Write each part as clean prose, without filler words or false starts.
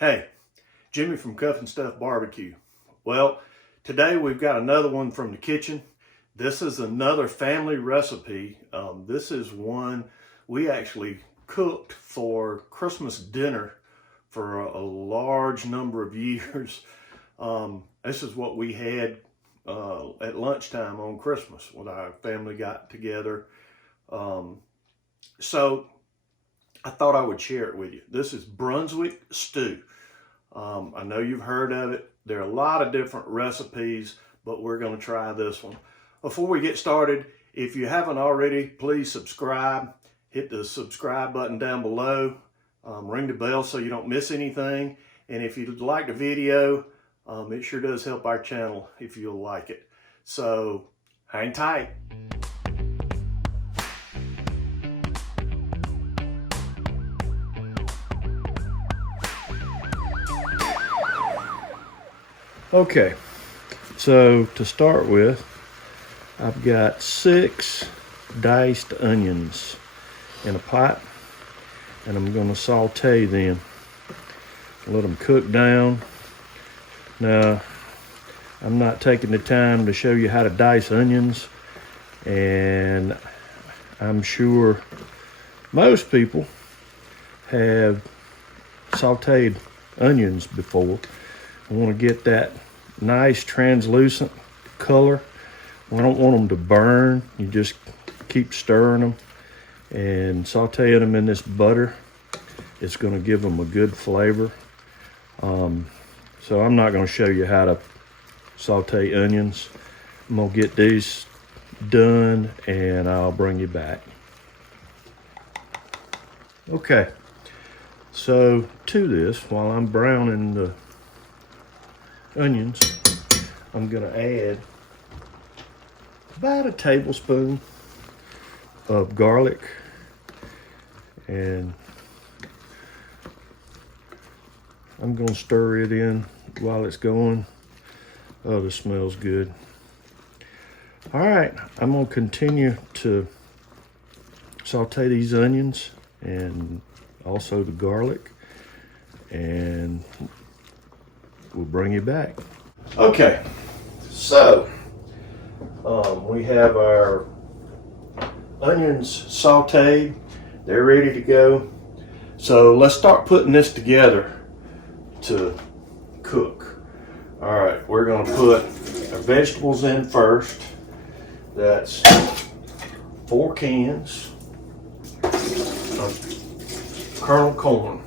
Hey, Jimmy from Cuff and Stuff Barbecue. Well, today we've got another one from the kitchen. This is another family recipe. This is one we actually cooked for Christmas dinner for a large number of years. This is what we had at lunchtime on Christmas when our family got together. So I thought I would share it with you. This is Brunswick stew. I know you've heard of it. There are a lot of different recipes, but we're going to try this one. Before we get started, if you haven't already, please subscribe. Hit the subscribe button down below. Ring the bell so you don't miss anything. And if you like the video, it sure does help our channel if you'll like it. So hang tight. Okay, so to start with, I've got 6 diced onions in a pot, and I'm going to saute them. Let them cook down. Now, I'm not taking the time to show you how to dice onions, and I'm sure most people have sauteed onions before. I want to get that nice translucent color. I don't want them to burn. You just keep stirring them and sauteing them in this butter. It's going to give them a good flavor. So I'm not going to show you how to saute onions. I'm going to get these done and I'll bring you back. Okay, so to this, while I'm browning the onions, I'm going to add about a tablespoon of garlic, and I'm going to stir it in while it's going. Oh, this smells good. All right, I'm going to continue to saute these onions and also the garlic, and we'll bring you back. Okay, so we have our onions sauteed. They're ready to go. So let's start putting this together to cook. All right, we're going to put our vegetables in first. That's 4 cans of kernel corn.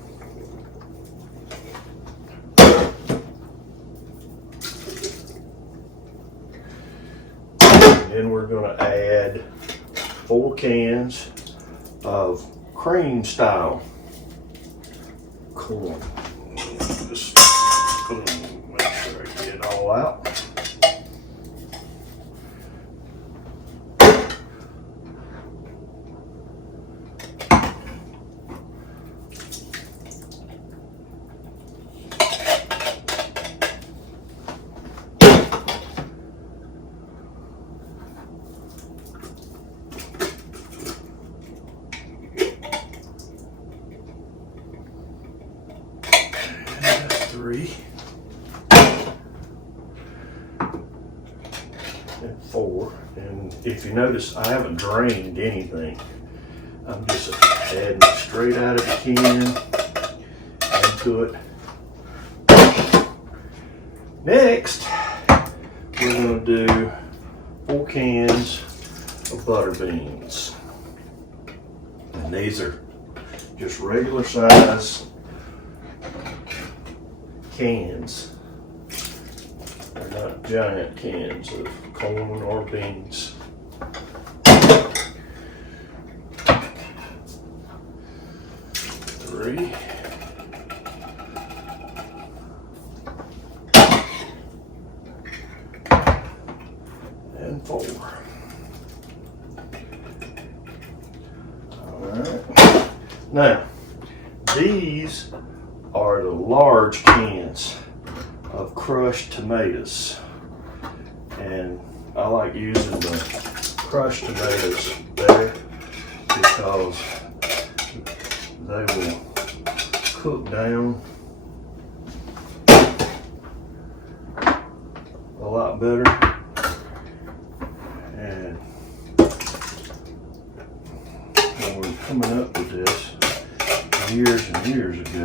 Then we're going to add 4 cans of cream style corn. Just make sure I get it all out. And 4, and if you notice, I haven't drained anything. I'm just adding it straight out of the can into it. Next, we're going to do 4 cans of butter beans, and these are just regular size cans. They're not giant cans of corn or beans. Three. And 4. All right. Now, these are the large cans of crushed tomatoes, and I like using the crushed tomatoes there because they will cook down lot better. And when we were coming up with this years and years ago,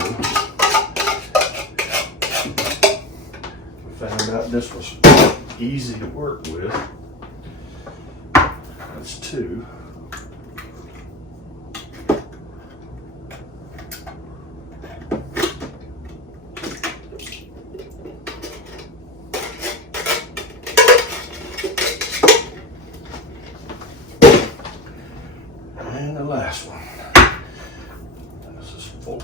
we found out this was easy to work with. That's 2. And the last one. This is 4.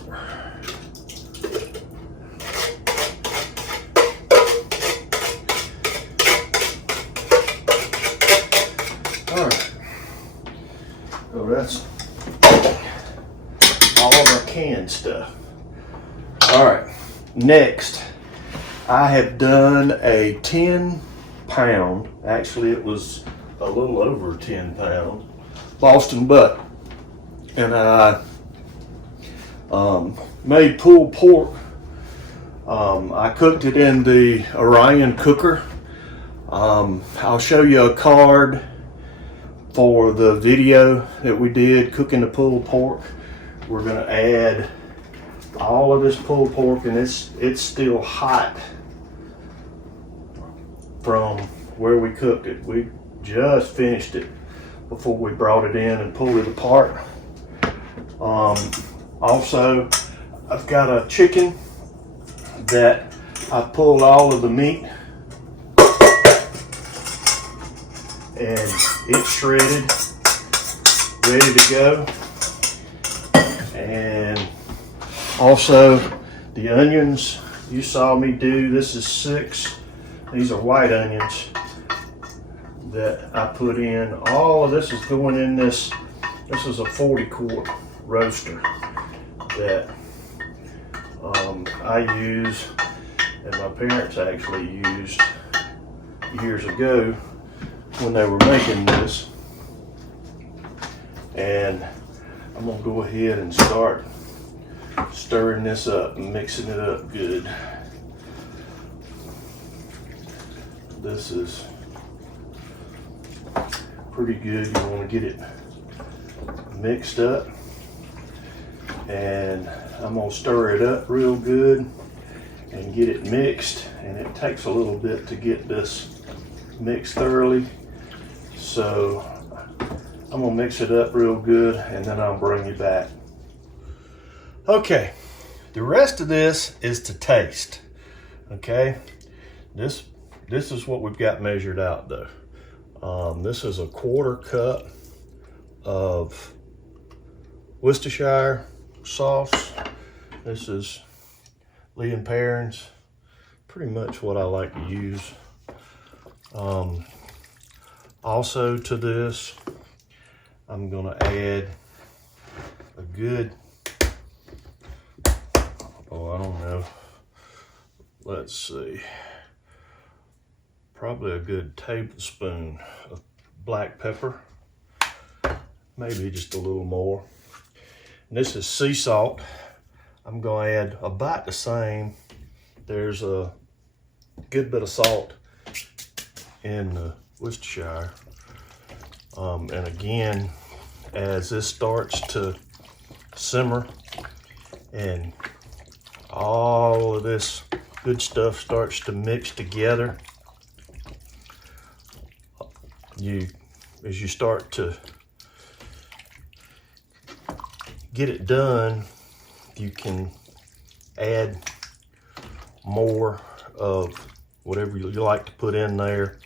All right. So that's all of our canned stuff. All right. Next, I have done a 10-pound. Actually, it was a little over 10 pounds. Boston butt. And I made pulled pork. I cooked it in the Orion cooker. I'll show you a card for the video that we did cooking the pulled pork. We're going to add all of this pulled pork, and it's still hot from where we cooked it. We just finished it before we brought it in and pulled it apart. Also, I've got a chicken that I pulled all of the meat and it's shredded, ready to go. And also the onions you saw me do, this is 6. These are white onions that I put in. All of this is going in this. This is a 40-quart roaster that I use, and my parents actually used years ago when they were making this. And I'm gonna go ahead and start stirring this up and mixing it up good. This is pretty good. You want to get it mixed up, and I'm gonna stir it up real good and get it mixed, and it takes a little bit to get this mixed thoroughly, so I'm gonna mix it up real good and then I'll bring you back. Okay, the rest of this is to taste. Okay, this is what we've got measured out though. This is a 1/4 cup of Worcestershire sauce. This is Lea & Perrins, pretty much what I like to use. Also to this, I'm gonna add a good, I don't know, let's see, probably a good tablespoon of black pepper, maybe just a little more. And this is sea salt. I'm gonna add about the same. There's a good bit of salt in the Worcestershire. And again, as this starts to simmer and all of this good stuff starts to mix together, as you start to get it done, you can add more of whatever you like to put in there.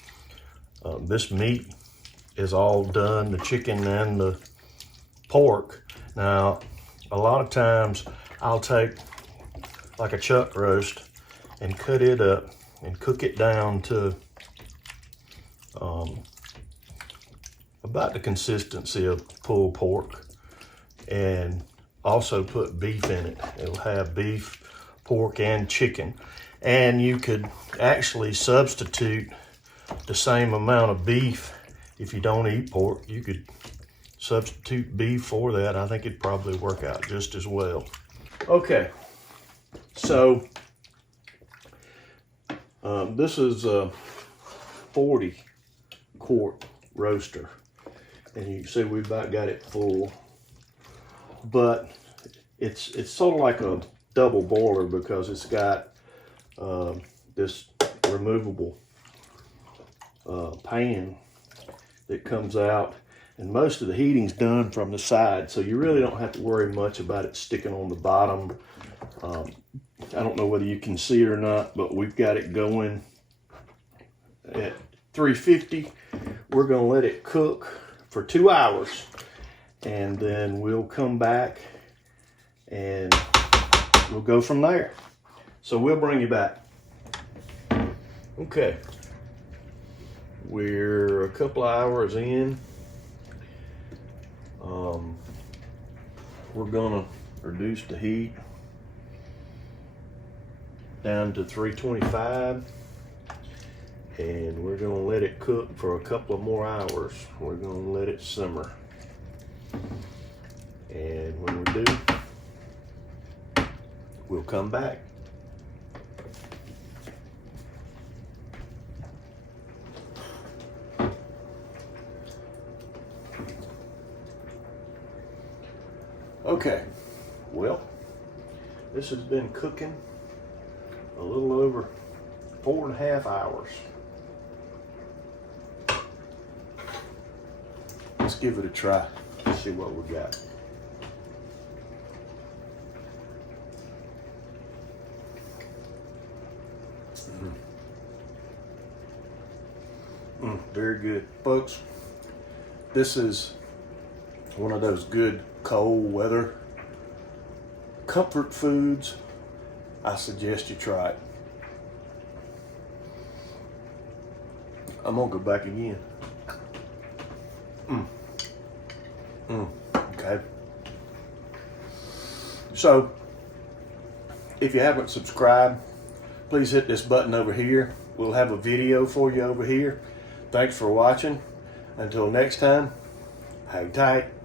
This meat is all done, the chicken and the pork. Now, a lot of times I'll take like a chuck roast and cut it up and cook it down to about the consistency of pulled pork, and also put beef in it. It'll have beef, pork, and chicken. And you could actually substitute the same amount of beef. If you don't eat pork, you could substitute beef for that. I think it'd probably work out just as well. Okay, so this is 40 quart roaster. And you can see we've about got it full. But it's sort of like a double boiler because it's got this removable pan that comes out, and most of the heating's done from the side, so you really don't have to worry much about it sticking on the bottom. I don't know whether you can see it or not, but we've got it going at 350. We're going to let it cook for 2 hours, and then we'll come back and we'll go from there. So we'll bring you back. Okay, we're a couple of hours in. We're gonna reduce the heat down to 325, and we're gonna let it cook for a couple of more hours. We're gonna let it simmer, and when we do, we'll come back. Okay, well, this has been cooking a little over 4.5 hours. Let's give it a try, see what we got. Very good, folks. This is one of those good cold weather comfort foods. I suggest you try it. I'm gonna go back again. Okay. So, if you haven't subscribed, please hit this button over here. We'll have a video for you over here. Thanks for watching. Until next time, hang tight.